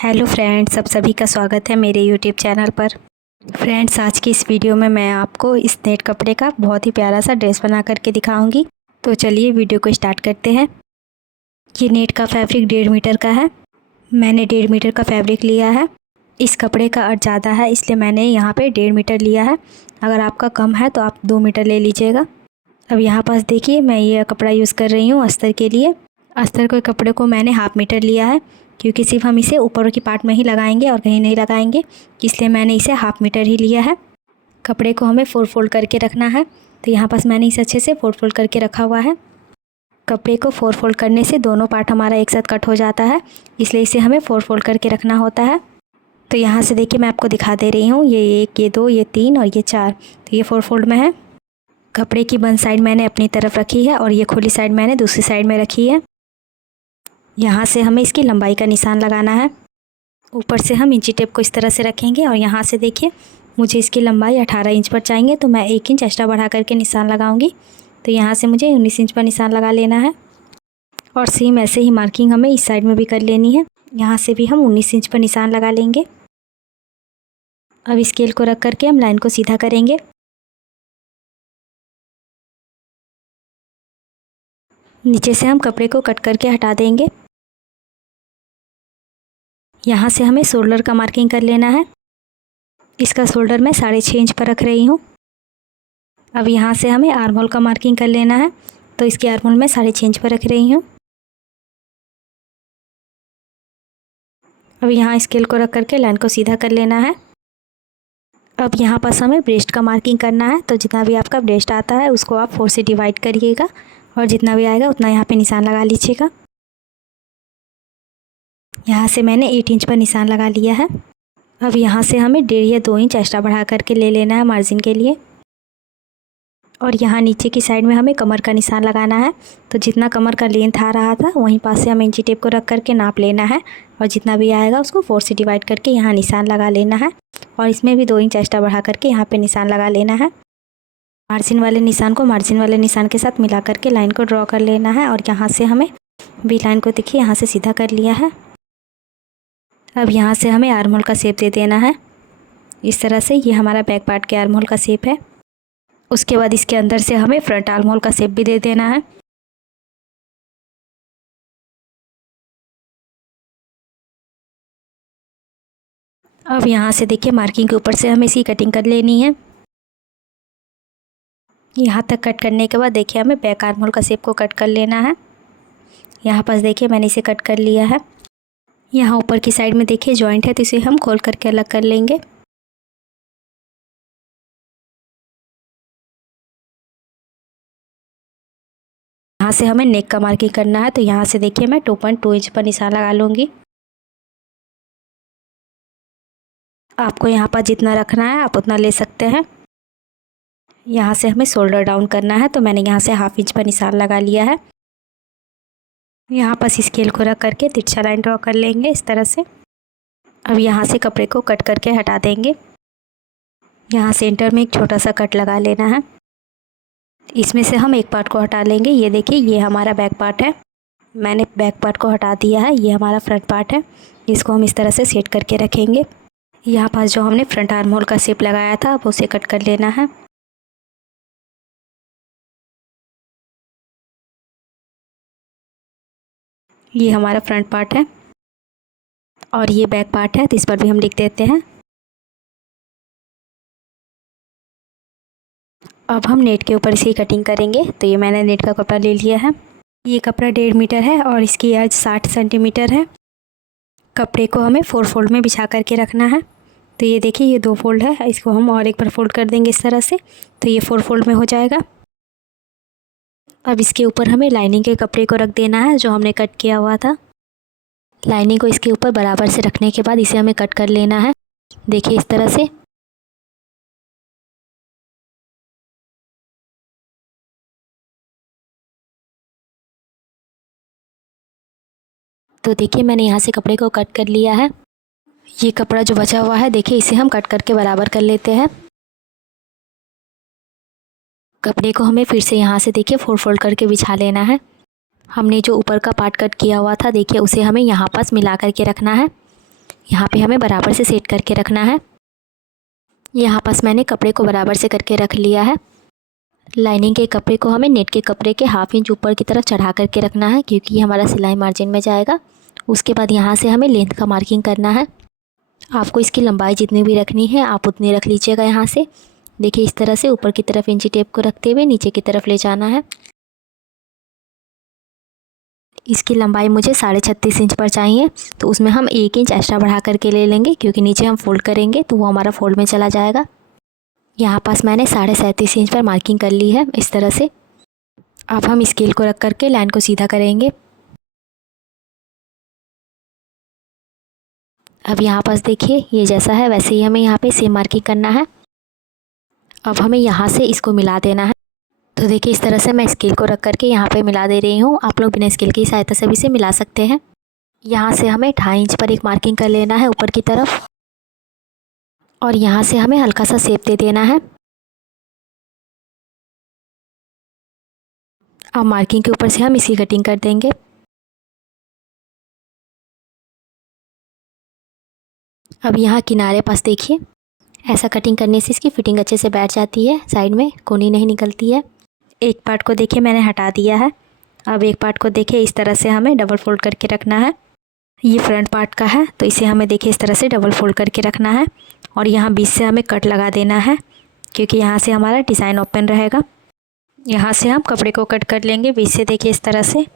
Hello friends, आप सभी का स्वागत है मेरे यूट्यूब चैनल पर। फ्रेंड्स, आज की इस वीडियो में मैं आपको इस नेट कपड़े का बहुत ही प्यारा सा ड्रेस बना करके दिखाऊंगी। तो चलिए वीडियो को स्टार्ट करते हैं। ये नेट का फैब्रिक 1.5 मीटर का है। मैंने 1.5 मीटर का फैब्रिक लिया है। इस कपड़े का अर्थ ज़्यादा है इसलिए मैंने यहाँ पर 1.5 मीटर लिया है। अगर आपका कम है तो आप 2 मीटर ले लीजिएगा। अब यहाँ पास देखिए, मैं ये कपड़ा यूज़ कर रही हूँ अस्तर के लिए। अस्तर के कपड़े को मैंने 1/2 मीटर लिया है, क्योंकि सिर्फ हम इसे ऊपर की पार्ट में ही लगाएंगे और कहीं नहीं लगाएंगे, इसलिए मैंने इसे 1/2 मीटर ही लिया है। कपड़े को हमें 4 फोल्ड करके रखना है, तो यहाँ पास मैंने इसे अच्छे से 4 फोल्ड करके रखा हुआ है। कपड़े को 4 फोल्ड करने से दोनों पार्ट हमारा एक साथ कट हो जाता है, इसलिए इसे हमें 4 फोल्ड करके रखना होता है। तो यहाँ से देखिए, मैं आपको दिखा दे रही हूँ, ये 1, ये 2, ये 3 और ये 4, तो ये 4 फोल्ड में है। कपड़े की बंद साइड मैंने अपनी तरफ रखी है और ये खुली साइड मैंने दूसरी साइड में रखी है। यहाँ से हमें इसकी लंबाई का निशान लगाना है। ऊपर से हम इंची टेप को इस तरह से रखेंगे और यहाँ से देखिए, मुझे इसकी लंबाई 18 इंच पर चाहिए, तो मैं 1 इंच एक्स्ट्रा बढ़ा करके निशान लगाऊंगी। तो यहाँ से मुझे 19 इंच पर निशान लगा लेना है और सेम ऐसे ही मार्किंग हमें इस साइड में भी कर लेनी है। यहाँ से भी हम 19 इंच पर निशान लगा लेंगे। अब स्केल को रख करके हम लाइन को सीधा करेंगे। नीचे से हम कपड़े को कट करके हटा देंगे। यहाँ से हमें शोल्डर का मार्किंग कर लेना है। इसका शोल्डर मैं 6.5 इंच पर रख रही हूँ। अब यहाँ से हमें आर्म होल का मार्किंग कर लेना है, तो इसकी आर्म होल मैं 6.5 इंच पर रख रही हूँ। अब यहाँ स्केल को रख करके लाइन को सीधा कर लेना है। अब यहाँ पास हमें ब्रेस्ट का मार्किंग करना है, तो जितना भी आपका ब्रेस्ट आता है उसको आप 4 से डिवाइड करिएगा और जितना भी आएगा उतना यहाँ पे निशान लगा लीजिएगा। यहाँ से मैंने 8 इंच पर निशान लगा लिया है। अब यहाँ से हमें 1.5 या 2 इंच एक्स्ट्रा बढ़ा करके ले लेना है मार्जिन के लिए। और यहाँ नीचे की साइड में हमें कमर का निशान लगाना है, तो जितना कमर का लेंथ आ रहा था वहीं पास से हमें इंची टेप को रख करके नाप लेना है और जितना भी आएगा उसको 4 से डिवाइड करके यहाँ निशान लगा लेना है और इसमें भी 2 इंच एक्स्ट्रा बढ़ा करके यहाँ पे निशान लगा लेना है। मार्जिन वाले निशान को मार्जिन वाले निशान के साथ मिला करके लाइन को ड्रॉ कर लेना है और यहाँ से हमें बी लाइन को देखिए यहाँ से सीधा कर लिया है। अब यहाँ से हमें आर्म होल का शेप दे देना है इस तरह से। ये हमारा बैक पार्ट के आर्म होल का शेप है। उसके बाद इसके अंदर से हमें फ्रंट आर्म होल का शेप भी दे देना है। अब यहाँ से देखिए, मार्किंग के ऊपर से हमें इसकी कटिंग कर लेनी है। यहाँ तक कट करने के बाद देखिए, हमें बैक आर्म होल का शेप को कट कर लेना है। यहाँ पास देखिए, मैंने इसे कट कर लिया है। यहाँ ऊपर की साइड में देखिए जॉइंट है, तो इसे हम खोल करके अलग कर लेंगे। यहाँ से हमें नेक का मार्किंग करना है, तो यहाँ से देखिए मैं 2.2 इंच पर निशान लगा लूँगी। आपको यहाँ पर जितना रखना है आप उतना ले सकते हैं। यहाँ से हमें शोल्डर डाउन करना है, तो मैंने यहाँ से 1/2 इंच पर निशान लगा लिया है। यहाँ पर स्केल को रख करके तिरछा लाइन ड्रॉ कर लेंगे इस तरह से। अब यहाँ से कपड़े को कट करके हटा देंगे। यहाँ सेंटर में एक छोटा सा कट लगा लेना है। इसमें से हम एक पार्ट को हटा लेंगे। ये देखिए, ये हमारा बैक पार्ट है। मैंने बैक पार्ट को हटा दिया है। ये हमारा फ्रंट पार्ट है। इसको हम इस तरह से सेट करके रखेंगे। यहाँ पास जो हमने फ्रंट आर्म होल का शेप लगाया था अब उसे कट कर लेना है। ये हमारा फ्रंट पार्ट है और ये बैक पार्ट है, तो इस पर भी हम लिख देते हैं। अब हम नेट के ऊपर इसकी कटिंग करेंगे। तो ये मैंने नेट का कपड़ा ले लिया है। ये कपड़ा 1.5 मीटर है और इसकी एज 60 सेंटीमीटर है। कपड़े को हमें 4 फोल्ड में बिछा करके रखना है। तो ये देखिए, ये 2 फोल्ड है, इसको हम और एक बार फोल्ड कर देंगे इस तरह से, तो ये 4 फोल्ड में हो जाएगा। अब इसके ऊपर हमें लाइनिंग के कपड़े को रख देना है जो हमने कट किया हुआ था। लाइनिंग को इसके ऊपर बराबर से रखने के बाद इसे हमें कट कर लेना है। देखिए इस तरह से। तो देखिए, मैंने यहाँ से कपड़े को कट कर लिया है। ये कपड़ा जो बचा हुआ है देखिए, इसे हम कट करके बराबर कर लेते हैं। कपड़े को हमें फिर से यहाँ से देखिए 4 फोल्ड करके बिछा लेना है। हमने जो ऊपर का पार्ट कट किया हुआ था देखिए, उसे हमें यहाँ पास मिला करके रखना है। यहाँ पे हमें बराबर से सेट करके रखना है। यहाँ पास मैंने कपड़े को बराबर से करके रख लिया है। लाइनिंग के कपड़े को हमें नेट के कपड़े के 1/2 इंच ऊपर की तरफ चढ़ा करके रखना है, क्योंकि ये हमारा सिलाई मार्जिन में जाएगा। उसके बाद यहाँ से हमें लेंथ का मार्किंग करना है। आपको इसकी लंबाई जितनी भी रखनी है आप उतनी रख लीजिएगा। यहाँ से देखिए इस तरह से ऊपर की तरफ इंची टेप को रखते हुए नीचे की तरफ ले जाना है। इसकी लंबाई मुझे 36.5 इंच पर चाहिए, तो उसमें हम 1 इंच एक्स्ट्रा बढ़ा करके ले लेंगे, क्योंकि नीचे हम फोल्ड करेंगे तो वो हमारा फोल्ड में चला जाएगा। यहाँ पास मैंने 37.5 इंच पर मार्किंग कर ली है इस तरह से। अब हम स्केल को रख करके लाइन को सीधा करेंगे। अब यहाँ पास देखिए ये जैसा है वैसे ही हमें यहाँ पे सेम मार्किंग करना है। अब हमें यहाँ से इसको मिला देना है। तो देखिए इस तरह से मैं स्केल को रख करके यहाँ पे मिला दे रही हूँ। आप लोग बिना स्केल की सहायता से भी इसे मिला सकते हैं। यहाँ से हमें 2.5 इंच पर एक मार्किंग कर लेना है ऊपर की तरफ, और यहाँ से हमें हल्का सा शेप दे देना है। अब मार्किंग के ऊपर से हम इसकी कटिंग कर देंगे। अब यहाँ किनारे पास देखिए ऐसा कटिंग करने से इसकी फिटिंग अच्छे से बैठ जाती है, साइड में कोनी नहीं निकलती है। एक पार्ट को देखिए मैंने हटा दिया है। अब एक पार्ट को देखिए इस तरह से हमें डबल फोल्ड करके रखना है। ये फ्रंट पार्ट का है तो इसे हमें देखिए इस तरह से डबल फोल्ड करके रखना है, और यहाँ बीच से हमें कट लगा देना है, क्योंकि यहाँ से हमारा डिज़ाइन ओपन रहेगा। यहाँ से हम कपड़े को कट कर लेंगे बीच से, देखिए इस तरह से।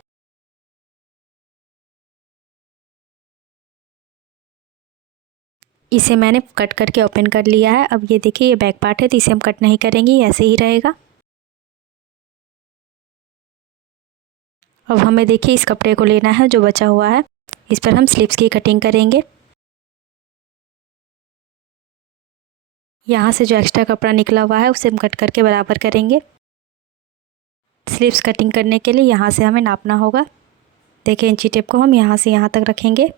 इसे मैंने कट करके ओपन कर लिया है। अब ये देखिए ये बैक पार्ट है तो इसे हम कट नहीं करेंगे, ऐसे ही रहेगा। अब हमें देखिए इस कपड़े को लेना है जो बचा हुआ है, इस पर हम स्लीव्स की कटिंग करेंगे। यहाँ से जो एक्स्ट्रा कपड़ा निकला हुआ है उसे हम कट करके बराबर करेंगे। स्लीव्स कटिंग करने के लिए यहाँ से हमें नापना होगा। देखिए इंची टेप को हम यहाँ से यहाँ तक रखेंगे,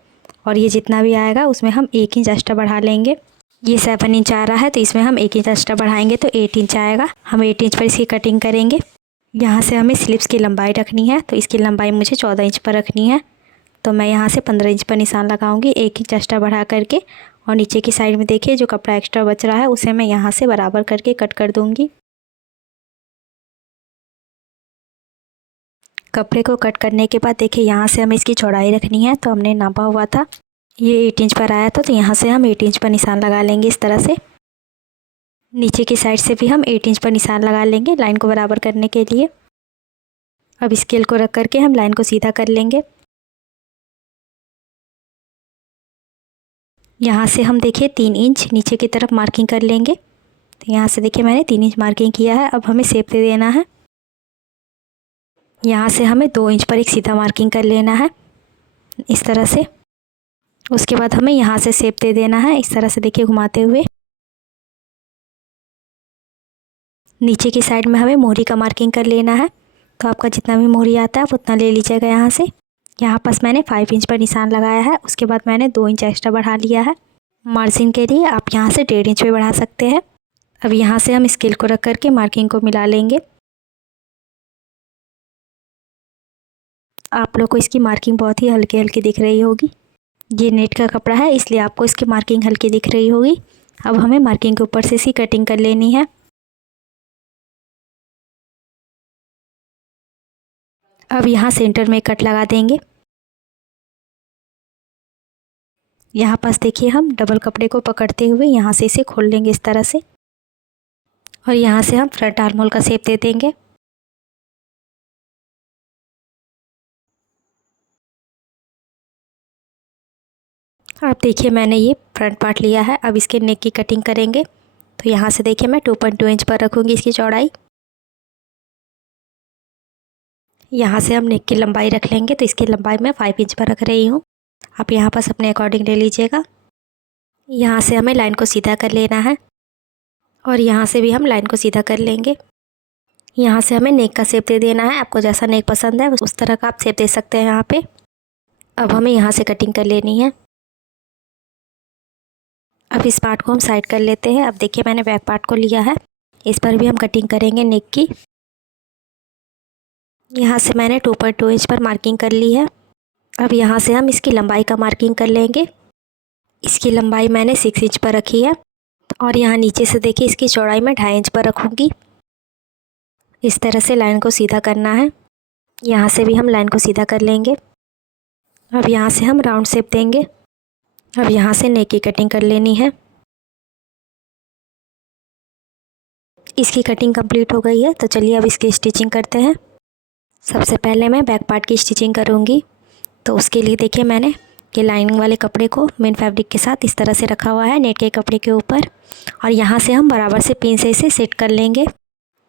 और ये जितना भी आएगा उसमें हम 1 इंच एक्स्ट्रा बढ़ा लेंगे। ये 7 इंच आ रहा है तो इसमें हम 1 इंच एक्स्ट्रा बढ़ाएंगे तो 8 इंच आएगा। हम 8 इंच पर इसकी कटिंग करेंगे। यहाँ से हमें स्लीव्स की लंबाई रखनी है, तो इसकी लंबाई मुझे 14 इंच पर रखनी है। तो मैं यहाँ से 15 इंच पर निशान लगाऊंगी 1 इंच एक्स्ट्रा बढ़ा करके, और नीचे की साइड में देखिए जो कपड़ा एक्स्ट्रा बच रहा है उसे मैं यहाँ से बराबर करके कट कर दूँगी। कपड़े को कट करने के बाद देखिए यहाँ से हमें इसकी चौड़ाई रखनी है, तो हमने नापा हुआ था ये 8 इंच पर आया था, तो यहाँ से हम 8 इंच पर निशान लगा लेंगे इस तरह से। नीचे की साइड से भी हम 8 इंच पर निशान लगा लेंगे लाइन को बराबर करने के लिए। अब स्केल को रख करके हम लाइन को सीधा कर लेंगे। यहाँ से हम देखिए 3 इंच नीचे की तरफ मार्किंग कर लेंगे। तो यहाँ से देखिए मैंने 3 इंच मार्किंग किया है। अब हमें शेप दे देना है। यहाँ से हमें 2 इंच पर एक सीधा मार्किंग कर लेना है इस तरह से। उसके बाद हमें यहाँ से शेप दे देना है इस तरह से, देखिए घुमाते हुए। नीचे की साइड में हमें मोहरी का मार्किंग कर लेना है, तो आपका जितना भी मोहरी आता है आप उतना ले लीजिएगा। यहाँ से यहाँ पास मैंने 5 इंच पर निशान लगाया है। उसके बाद मैंने 2 इंच एक्स्ट्रा बढ़ा लिया है मार्जिन के लिए। आप यहाँ से 1.5 इंच पे बढ़ा सकते हैं। अब यहाँ से हम स्केल को रख करके मार्किंग को मिला लेंगे। आप लोग को इसकी मार्किंग बहुत ही हल्की हल्की दिख रही होगी। ये नेट का कपड़ा है इसलिए आपको इसकी मार्किंग हल्की दिख रही होगी। अब हमें मार्किंग के ऊपर से इसकी कटिंग कर लेनी है। अब यहाँ सेंटर में कट लगा देंगे। यहाँ पास देखिए हम डबल कपड़े को पकड़ते हुए यहाँ से इसे खोल लेंगे इस तरह से, और यहाँ से हम फ्रंट आर्म होल का शेप दे देंगे। आप देखिए मैंने ये फ्रंट पार्ट लिया है। अब इसके नेक की कटिंग करेंगे। तो यहाँ से देखिए मैं 2.2 इंच पर रखूँगी इसकी चौड़ाई। यहाँ से हम नेक की लंबाई रख लेंगे, तो इसकी लंबाई मैं 5 इंच पर रख रही हूँ। आप यहाँ पास अपने अकॉर्डिंग ले लीजिएगा। यहाँ से हमें लाइन को सीधा कर लेना है, और यहाँ से भी हम लाइन को सीधा कर लेंगे। यहाँ से हमें नेक का शेप दे देना है। आपको जैसा नेक पसंद है उस तरह का आप शेप दे सकते हैं यहाँ पे। अब हमें यहाँ से कटिंग कर लेनी है। अब इस पार्ट को हम साइड कर लेते हैं। अब देखिए मैंने बैक पार्ट को लिया है, इस पर भी हम कटिंग करेंगे नेक की। यहाँ से मैंने 2.2 इंच पर मार्किंग कर ली है। अब यहाँ से हम इसकी लंबाई का मार्किंग कर लेंगे। इसकी लंबाई मैंने 6 इंच पर रखी है और यहाँ नीचे से देखिए इसकी चौड़ाई मैं 2.5 इंच पर रखूँगी। इस तरह से लाइन को सीधा करना है। यहाँ से भी हम लाइन को सीधा कर लेंगे। अब यहाँ से हम राउंड शेप देंगे। अब यहाँ से नेक की कटिंग कर लेनी है। इसकी कटिंग कंप्लीट हो गई है, तो चलिए अब इसकी स्टिचिंग करते हैं। सबसे पहले मैं बैक पार्ट की स्टिचिंग करूँगी। तो उसके लिए देखिए मैंने ये लाइनिंग वाले कपड़े को मेन फैब्रिक के साथ इस तरह से रखा हुआ है नेट के कपड़े के ऊपर, और यहाँ से हम बराबर से पिन से इसे सेट कर लेंगे।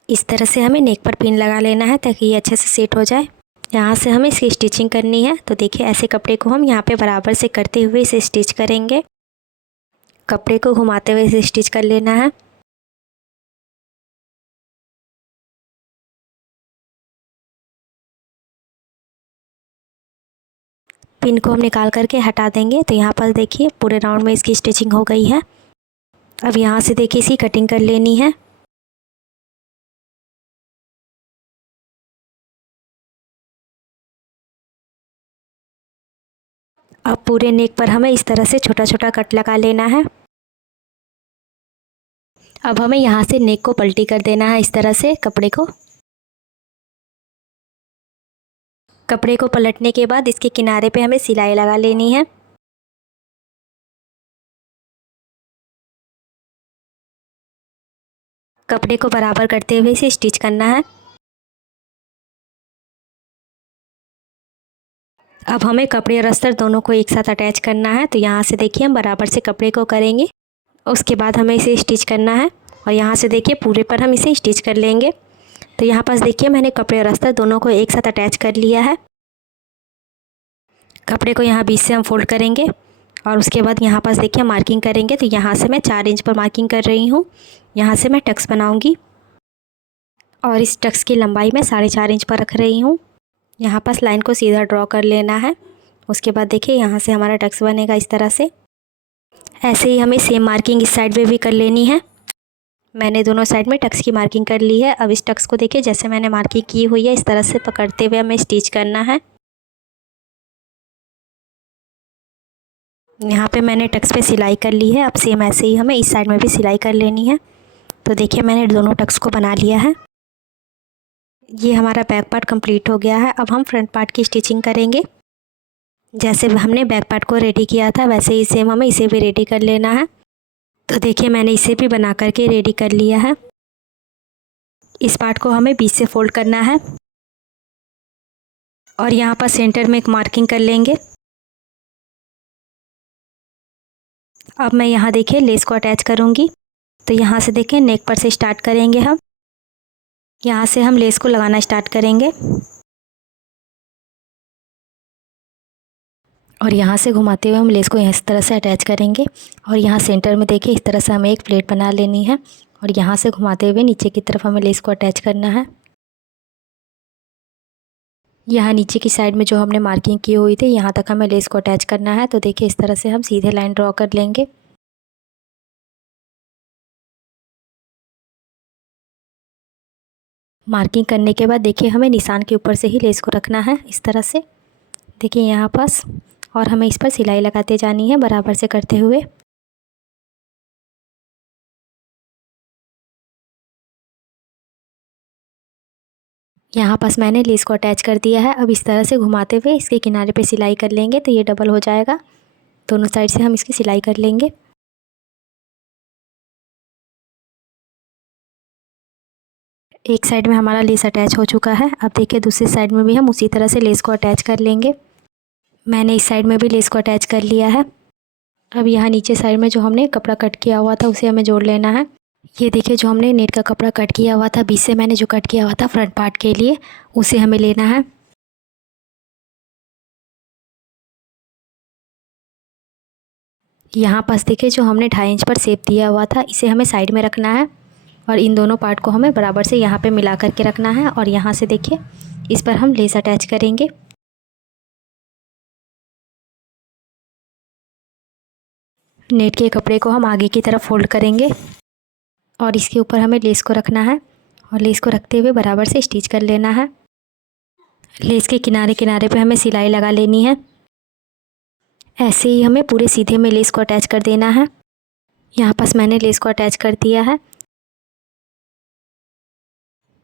इस तरह से हमें नेक पर पिन लगा लेना है ताकि ये अच्छे से सेट हो जाए। यहाँ से हमें इसकी स्टिचिंग करनी है। तो देखिए ऐसे कपड़े को हम यहाँ पे बराबर से करते हुए इसे स्टिच करेंगे। कपड़े को घुमाते हुए इसे स्टिच कर लेना है। पिन को हम निकाल करके हटा देंगे। तो यहाँ पर देखिए पूरे राउंड में इसकी स्टिचिंग हो गई है। अब यहाँ से देखिए इसकी कटिंग कर लेनी है। अब पूरे नेक पर हमें इस तरह से छोटा छोटा कट लगा लेना है। अब हमें यहाँ से नेक को पलटी कर देना है इस तरह से कपड़े को पलटने के बाद इसके किनारे पे हमें सिलाई लगा लेनी है। कपड़े को बराबर करते हुए इसे स्टिच करना है। अब हमें कपड़े और अस्तर दोनों को एक साथ अटैच करना है। तो यहाँ से देखिए हम बराबर से कपड़े को करेंगे, उसके बाद हमें इसे स्टिच करना है और यहाँ से देखिए पूरे पर हम इसे स्टिच कर लेंगे। तो यहाँ पास देखिए मैंने कपड़े और अस्तर दोनों को एक साथ अटैच कर लिया है। कपड़े को यहाँ बीच से हम फोल्ड करेंगे और उसके बाद यहाँ पास देखिए मार्किंग करेंगे। तो यहाँ से मैं 4 इंच पर मार्किंग कर रही हूँ। यहाँ से मैं टक्स बनाऊँगी और इस टक्स की लंबाई मैं 4.5 इंच पर रख रही हूँ। यहाँ पास लाइन को सीधा ड्रॉ कर लेना है। उसके बाद देखिए यहाँ से हमारा टक्स बनेगा इस तरह से। ऐसे ही हमें सेम मार्किंग इस साइड पे भी कर लेनी है। मैंने दोनों साइड में टक्स की मार्किंग कर ली है। अब इस टक्स को देखिए जैसे मैंने मार्किंग की हुई है इस तरह से पकड़ते हुए हमें स्टिच करना है। यहाँ पे मैंने टक्स पे सिलाई कर ली है। अब सेम ऐसे ही हमें इस साइड में भी सिलाई कर लेनी है। तो देखिए मैंने दोनों टक्स को बना लिया है। ये हमारा बैक पार्ट कंप्लीट हो गया है। अब हम फ्रंट पार्ट की स्टिचिंग करेंगे। जैसे हमने बैक पार्ट को रेडी किया था वैसे ही सेम हमें इसे भी रेडी कर लेना है। तो देखिए मैंने इसे भी बना करके रेडी कर लिया है। इस पार्ट को हमें बीच से फोल्ड करना है और यहाँ पर सेंटर में एक मार्किंग कर लेंगे। अब मैं यहाँ देखिए लेस को अटैच करूँगी। तो यहाँ से देखिए नेक पर से स्टार्ट करेंगे हम। यहाँ से हम लेस को लगाना स्टार्ट करेंगे और यहाँ से घुमाते हुए हम लेस को इस तरह से अटैच करेंगे और यहाँ सेंटर में देखिए इस तरह से हमें एक प्लेट बना लेनी है और यहाँ से घुमाते हुए नीचे की तरफ हमें लेस को अटैच करना है। यहाँ नीचे की साइड में जो हमने मार्किंग की हुई थी यहाँ तक हमें लेस को अटैच करना है। तो देखिए इस तरह से हम सीधे लाइन ड्रॉ कर लेंगे। मार्किंग करने के बाद देखिए हमें निशान के ऊपर से ही लेस को रखना है इस तरह से, देखिए यहाँ पास, और हमें इस पर सिलाई लगाते जानी है बराबर से करते हुए। यहाँ पास मैंने लेस को अटैच कर दिया है। अब इस तरह से घुमाते हुए इसके किनारे पे सिलाई कर लेंगे तो ये डबल हो जाएगा। दोनों साइड से हम इसकी सिलाई कर लेंगे। एक साइड में हमारा लेस अटैच हो चुका है। अब देखिए दूसरी साइड में भी हम उसी तरह से लेस को अटैच कर लेंगे। मैंने इस साइड में भी लेस को अटैच कर लिया है। अब यहाँ नीचे साइड में जो हमने कपड़ा कट किया हुआ था उसे हमें जोड़ लेना है। ये देखिए जो हमने नेट का कपड़ा कट किया हुआ था, बीच से मैंने जो कट किया हुआ था फ्रंट पार्ट के लिए, उसे हमें लेना है। यहाँ पास देखिए जो हमने 2.5 इंच पर शेप दिया हुआ था इसे हमें साइड में रखना है और इन दोनों पार्ट को हमें बराबर से यहाँ पे मिला करके रखना है और यहाँ से देखिए इस पर हम लेस अटैच करेंगे। नेट के कपड़े को हम आगे की तरफ फोल्ड करेंगे और इसके ऊपर हमें लेस को रखना है और लेस को रखते हुए बराबर से स्टिच कर लेना है। लेस के किनारे किनारे पे हमें सिलाई लगा लेनी है। ऐसे ही हमें पूरे सीधे में लेस को अटैच कर देना है। यहाँ पास मैंने लेस को अटैच कर दिया है।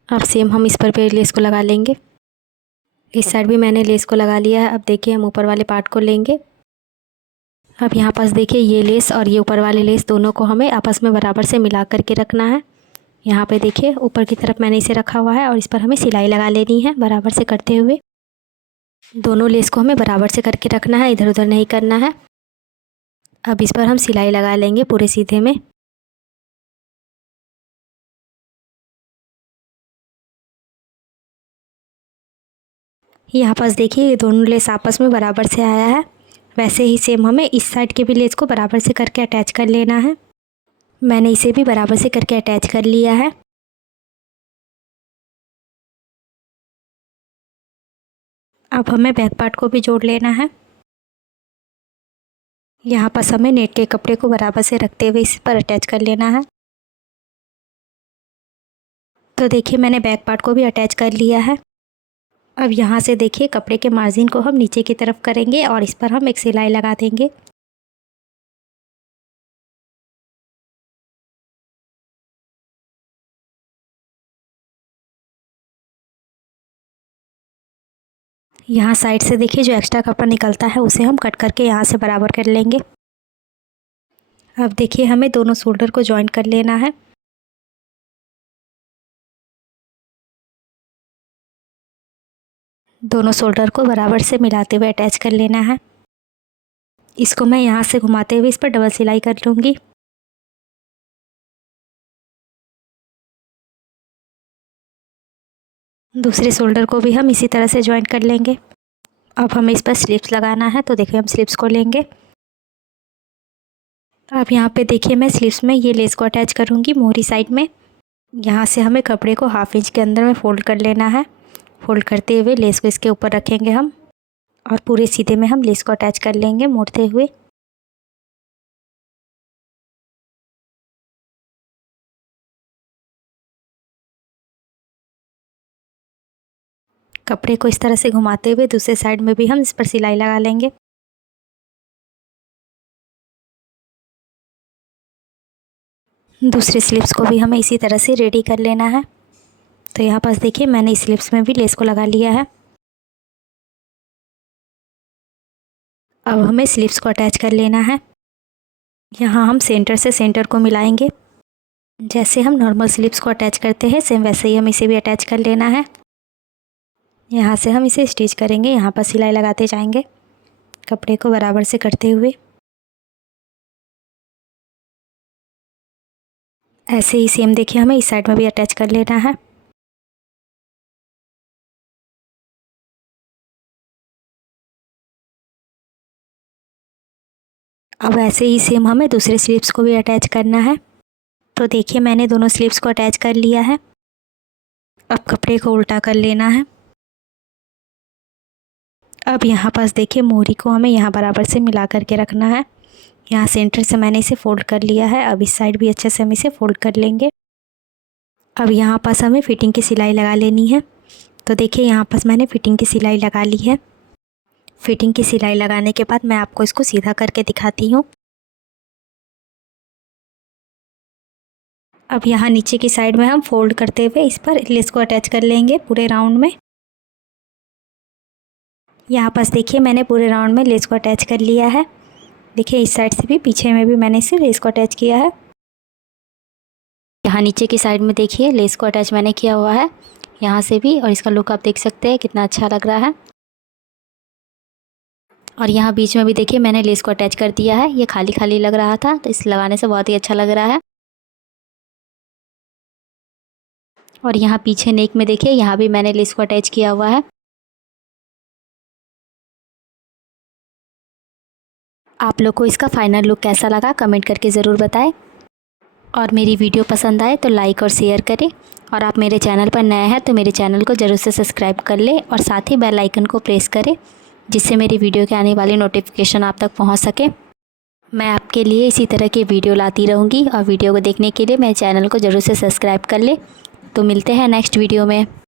अब सेम हम इस पर भी लेस को लगा लेंगे। इस साइड भी मैंने लेस को लगा लिया है। अब देखिए हम ऊपर वाले पार्ट को लेंगे। अब यहाँ पास देखिए ये लेस और ये ऊपर वाले लेस दोनों को हमें आपस में बराबर से मिला करके रखना है। यहाँ पे देखिए ऊपर की तरफ मैंने इसे रखा हुआ है और इस पर हमें सिलाई लगा लेनी है बराबर से करते हुए। दोनों लेस को हमें बराबर से करके रखना है, इधर उधर नहीं करना है। अब इस पर हम सिलाई लगा लेंगे पूरे सीधे में। यहाँ पास देखिए ये दोनों लेस आपस में बराबर से आया है। वैसे ही सेम हमें इस साइड के भी लेस को बराबर से करके अटैच कर लेना है। मैंने इसे भी बराबर से करके अटैच कर लिया है। अब हमें बैक पार्ट को भी जोड़ लेना है। यहाँ पास हमें नेट के कपड़े को बराबर से रखते हुए इस पर अटैच कर लेना है। तो देखिए मैंने बैक पार्ट को भी अटैच कर लिया है। अब यहाँ से देखिए कपड़े के मार्जिन को हम नीचे की तरफ करेंगे और इस पर हम एक सिलाई लगा देंगे। यहाँ साइड से देखिए जो एक्स्ट्रा कपड़ा निकलता है उसे हम कट करके यहाँ से बराबर कर लेंगे। अब देखिए हमें दोनों शोल्डर को जॉइन कर लेना है। दोनों शोल्डर को बराबर से मिलाते हुए अटैच कर लेना है। इसको मैं यहाँ से घुमाते हुए इस पर डबल सिलाई कर लूँगी। दूसरे शोल्डर को भी हम इसी तरह से जॉइन कर लेंगे। अब हमें इस पर स्लिप्स लगाना है, तो देखिए हम स्लिप्स को लेंगे। अब यहाँ पे देखिए मैं स्लिप्स में ये लेस को अटैच करूँगी मोहरी साइड में। यहाँ से हमें कपड़े को 1/2 इंच के अंदर में फ़ोल्ड कर लेना है। फ़ोल्ड करते हुए लेस को इसके ऊपर रखेंगे हम और पूरे सीधे में हम लेस को अटैच कर लेंगे मोड़ते हुए। कपड़े को इस तरह से घुमाते हुए दूसरे साइड में भी हम इस पर सिलाई लगा लेंगे। दूसरे स्लिप्स को भी हमें इसी तरह से रेडी कर लेना है। तो यहाँ पास देखिए मैंने इस स्लिप्स में भी लेस को लगा लिया है। अब हमें स्लिप्स को अटैच कर लेना है। यहाँ हम सेंटर से सेंटर को मिलाएंगे। जैसे हम नॉर्मल स्लिप्स को अटैच करते हैं सेम वैसे ही हम इसे भी अटैच कर लेना है। यहाँ से हम इसे स्टिच करेंगे, यहाँ पर सिलाई लगाते जाएंगे कपड़े को बराबर से करते हुए। ऐसे ही सेम देखिए हमें इस साइड में भी अटैच कर लेना है। अब ऐसे ही सेम हमें दूसरे स्लिप्स को भी अटैच करना है। तो देखिए मैंने दोनों स्लिप्स को अटैच कर लिया है। अब कपड़े को उल्टा कर लेना है। अब यहाँ पास देखिए मोहरी को हमें यहाँ बराबर से मिला करके रखना है। यहाँ सेंटर से मैंने इसे फ़ोल्ड कर लिया है। अब इस साइड भी अच्छे से हम इसे फ़ोल्ड कर लेंगे। अब यहाँ पास हमें फ़िटिंग की सिलाई लगा लेनी है। तो देखिए यहाँ पास मैंने फ़िटिंग की सिलाई लगा ली है। फ़िटिंग की सिलाई लगाने के बाद मैं आपको इसको सीधा करके दिखाती हूँ। अब यहाँ नीचे की साइड में हम फ़ोल्ड करते हुए इस पर लेस को अटैच कर लेंगे पूरे राउंड में। यहाँ पास देखिए मैंने पूरे राउंड में लेस को अटैच कर लिया है। देखिए इस साइड से भी पीछे में भी मैंने इसे लेस को अटैच किया है। यहाँ नीचे की साइड में देखिए लेस को अटैच मैंने किया हुआ है यहाँ से भी, और इसका लुक आप देख सकते हैं कितना अच्छा लग रहा है। और यहाँ बीच में भी देखिए मैंने लेस को अटैच कर दिया है। ये खाली खाली लग रहा था तो इस लगाने से बहुत ही अच्छा लग रहा है। और यहाँ पीछे नेक में देखिए यहाँ भी मैंने लेस को अटैच किया हुआ है। आप लोग को इसका फाइनल लुक कैसा लगा कमेंट करके ज़रूर बताएं। और मेरी वीडियो पसंद आए तो लाइक और शेयर करें। और आप मेरे चैनल पर नए हैं तो मेरे चैनल को ज़रूर से सब्सक्राइब कर लें और साथ ही बेल आइकन को प्रेस करें, जिससे मेरी वीडियो के आने वाली नोटिफिकेशन आप तक पहुंच सके। मैं आपके लिए इसी तरह की वीडियो लाती रहूँगी और वीडियो को देखने के लिए मेरे चैनल को ज़रूर से सब्सक्राइब कर लें। तो मिलते हैं नेक्स्ट वीडियो में।